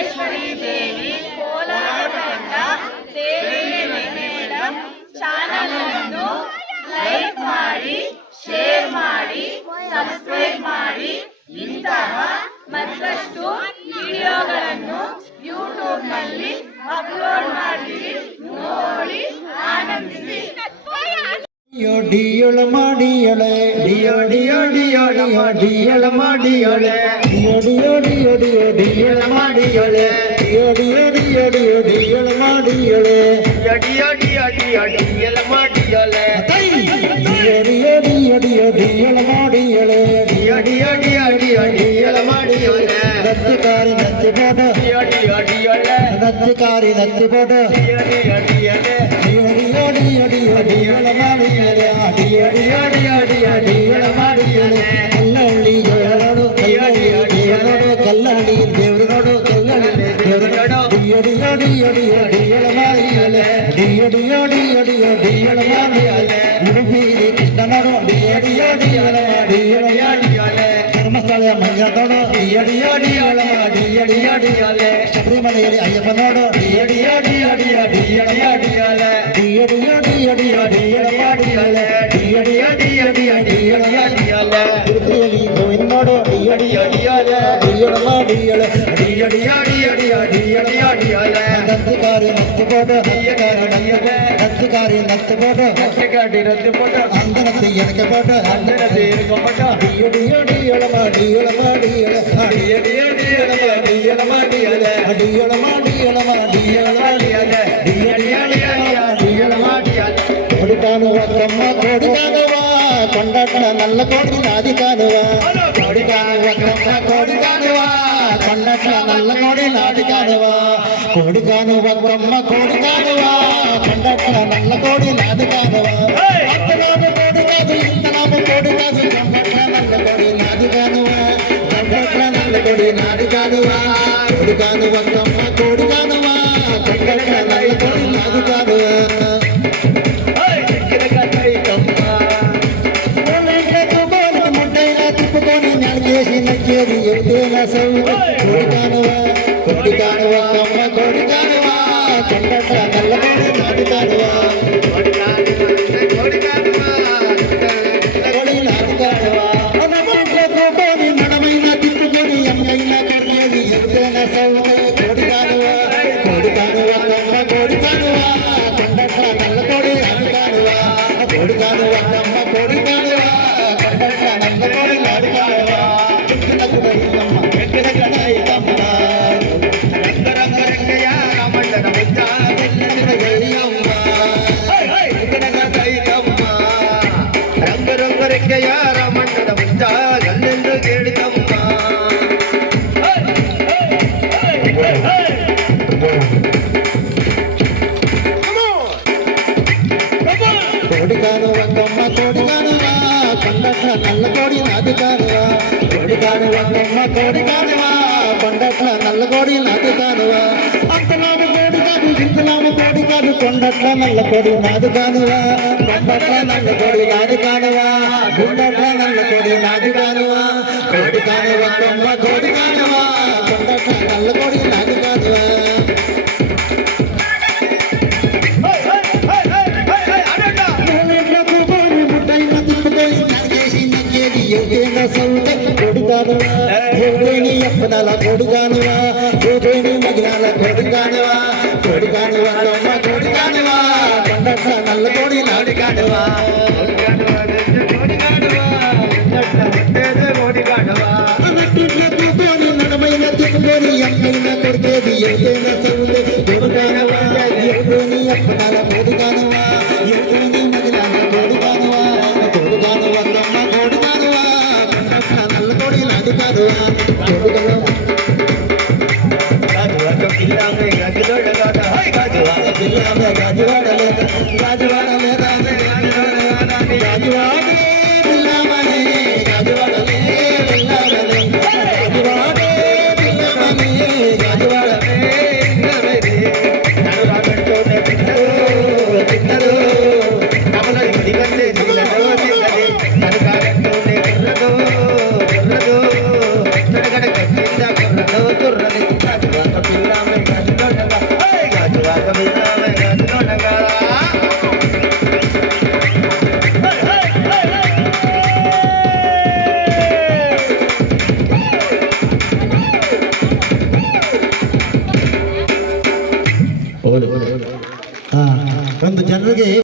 పురంధరేశ్వరి దేవి కోలాటపేట ದೇವಿ madam channel ಅನ್ನು like ಮಾಡಿ, share ಮಾಡಿ, ಸಬ್ಸ್ಕ್ರೈಬ್ ಮಾಡಿ. ಇಂತಹ ಮತ್ತಷ್ಟು ವಿಡಿಯೋಗಳನ್ನು ಯೂಟ್ಯೂಬ್ ನಲ್ಲಿ ಅಪ್ಲೋಡ್ ಮಾಡ್ತೀವಿ, ನೋಡಿ ಆನಂದಿಸಿ. ಡಿಯೋಳ ಮಾಡಿಯಳೆ ಡಿಯೋ ಡಿಯೋ ಡಿಯೋ ಡಿಯೋ ಡಿಯೋಳ ಮಾಡಿಯಳೆ ಡಿಯೋ ಡಿಯೋ ಡಿಯೋ ಡಿಯೋ ಡಿಯೋಳ ಮಾಡಿಯಳೆ ಡಿಯೋ ಡಿಯೋ ಡಿಯೋ ಡಿಯೋ ಡಿಯೋಳ ಮಾಡಿಯಳೆ ಡಿಯೋ ಡಿಯೋ ಡಿಯೋ ಡಿಯೋಳ ಮಾಡಿಯಳೆ ಡಿಯೋ ಡಿಯೋ ಡಿಯೋ ಡಿಯೋ ಡಿಯೋಳ ಮಾಡಿಯಳೆ ಡಿಯೋ ಡಿಯೋ ಡಿಯೋ ಡಿಯೋ ಡಿಯೋಳ ಮಾಡಿಯಳೆ ನತ್ತಿಕಾರಿ ನತ್ತಿಬೋಡ ಡಿಯೋ ಡಿಯೋ ಡಿಯೋಳೆ ನತ್ತಿಕಾರಿ ನತ್ತಿಬೋಡ ಡಿಯೋ ಡಿಯೋ ಡಿಯೋಳೆ ಡಿಯೋ ಡಿಯೋ ಡಿಯೋ ಡಿಯೋ ಡಿಯೋಳ ಮಾಡಿಯಳೆ ಡಿಯೋ ಡಿಯೋ ಡಿಯೋ ಡಿಯೋ ಡಿಯೋಳ ಮಾಡಿಯಳೆ ಕಲ್ಲಹಳ್ಳಿ ದೇವರನೋಡು ದೇವರನೋಡು ಕಲ್ಲಹಳ್ಳಿ ದೇವರನೋಡು ಕಲ್ಲಹಳ್ಳಿ ದೇವರನೋಡು ಡಿಯೋ ಡಿಯೋ ಡಿಯೋ ಡಿಯೋ ಡಿಯೋಳ ಮಾಡಿಯಳೆ ಡಿಯೋ ಡಿಯೋ ಡಿಯೋ ಡಿಯೋ ಡಿಯೋಳ ಮಾಡಿಯಳೆ ಉಡುಪಿಲಿ ಕೃಷ್ಣನೋಡು ಡಿಯೋ ಡಿಯೋ ಡಿಯೋಳ ಮಾಡಿಯಳೆ ಧರ್ಮಸ್ಥಳ ಮಂಜನೋಡು ಡಿಯೋ ಡಿಯೋ ಡಿಯೋಳ ಡಿಯೋ ಡಿಯೋ ಡಿಯೋಳೆ ಶಬರಿಮಲೆಯಲ್ಲಿ ಅಯ್ಯಪ್ಪನೋಡು ಡಿಯೋ ಡಿಯೋ ಡಿಯೋ ಡಿಯೋ ಡಿಯೋಳ ಮಾಡಿಯಳೆ ಡಿಯೋ ಡಿಯೋ ಡಿಯೋ ಡಿಯೋ ಡಿಯೋಳ ಮಾಡಿಯಳೆ ಡಿಯೋ ಡಿಯೋ ಡಿಯೋ ಡಿಯೋ ಡಿಯೋಳ ಮಾಡಿಯಳೆ ತಿರುಪತಿಯಲ್ಲಿ ಗೋವಿಂದನೋಡು ಡಿಯೋ ಡಿಯೋ ಡಿಯೋಳೆ ಡಿಯೋಳ ಮಾಡಿಯಳೆ ಡಿಯೋ ಡಿಯೋ ಡಿಯೋ ಡಿಯೋ ಡಿಯೋಳ ಮಾಡಿಯಳೆ ನತ್ತಿಕಾರಿ ನತ್ತಿಬೋಡ ನತ್ತಿಕಾರಿ ನತ್ತಿಬೋಡ ನತ್ತಿಕಾರಿ ನತ್ತಿಬೋಡ ಅಂದನತ್ತಿ ಎನಕೆ ಬೋಡ ಅಂದನತ್ತಿ ಎನಕೆ ಬೋಡ ಡಿಯೋ ಡಿಯೋ ಡಿಯೋಳ ಮಾಡಿಯಳೆ ಡಿಯೋ ಡಿಯೋ ಡಿಯೋಳ ಮಾಡಿಯಳೆ ಡಿಯೋಳ ಮಾಡಿಯಳೆ ಮಾಡಿಯಳೆ ಮಾಡಿಯಳೆ ಡಿಯೋ ಡಿಯೋ ಡಿಯೋಳ ಮಾಡಿಯಳೆ కొడికానువ బ్రహ్మ కొడికానువ కొండట్ల నల్ల కోడి నాది కానువ కొడికానువ బ్రహ్మ కొడికానువ కొండట్ల నల్ల కోడి నాది కానువ కొడికానువ బ్రహ్మ కొడికానువ కొండట్ల నల్ల కోడి నాది కానువ అంతనాము కోడి కాదు ఇంతనాము కోడి కాదు కొండట్ల నల్ల కోడి నాది కానువ కొండట్ల నల్ల కోడి నాది కానువ కొడికానువ బ్రహ్మ కొడికానువ కొండట్ల నల్ల కోడి నాది కానువ నచ్చేది ఎత్తేనా సౌద కొడికానువా కొడికానువా కమ్మ కొడికానువా కొండట్ల నల్లకోడి నాటుకానువా కొడి నాటుకానువా అనమంట్ల కోని నడమైన తిప్పుకొని ఎమ్మైనా కొట్టేది ఎత్తేనా సౌద కొడికానువా కొడికానువా కమ్మ కొడికానువా కొండట్ల నల్లకోడి నాటుకానువా కొడికానువా కమ్మ కొడికానువా కొండట్ల నల్లకోడి నాటుకానువా ರಂಗರಂಗರೆಕ್ಕೆಯಾರ ಮಂಡದ ಮುದ್ದ ಗಲ್ಲೆಂದು ಕೇಳಿದಮ್ಮ కొడికానువ కొమ్మ కొడికానువా కొండట్ల నల్ల కోడి నాది కానువా కొడికానువ కొమ్మ కొడికానువా కొండట్ల నల్ల కోడి నాది కానువా అంతనాము కోడి కాదు ఇంతనాము కోడి కాదు కొండట్ల నల్ల కోడి నాది కానువా కొండట్ల నల్ల కోడి నాది కానువా కొండట్ల నల్ల కోడి నాది కానువా కొడికానువ కొమ్మ కొడికానువా కొండట్ల నల్ల కోడి నాది కానువా కొడుకానువా ఎవడేని ఎప్పనాల కొడుకానువా ఎవడేని మగినాల కొడుకానువా కొడుకానువా కొమ్మ కొడుకానువా కొండట్ల నల్ల కోడి నాడుకానువా కూకొని నడమైన తిప్పుకొని ఎమ్మైనా కొడికేది ఎవడైనా సౌంది కొడుకానువా ఎవడేని ఎప్పనాల కొడుకానువా ఎవడేని మగినాల కొడుకానువా కొడుకానువా కొమ్మ కొడుకానువా కొండట్ల నల్ల కోడి నాడుకానువా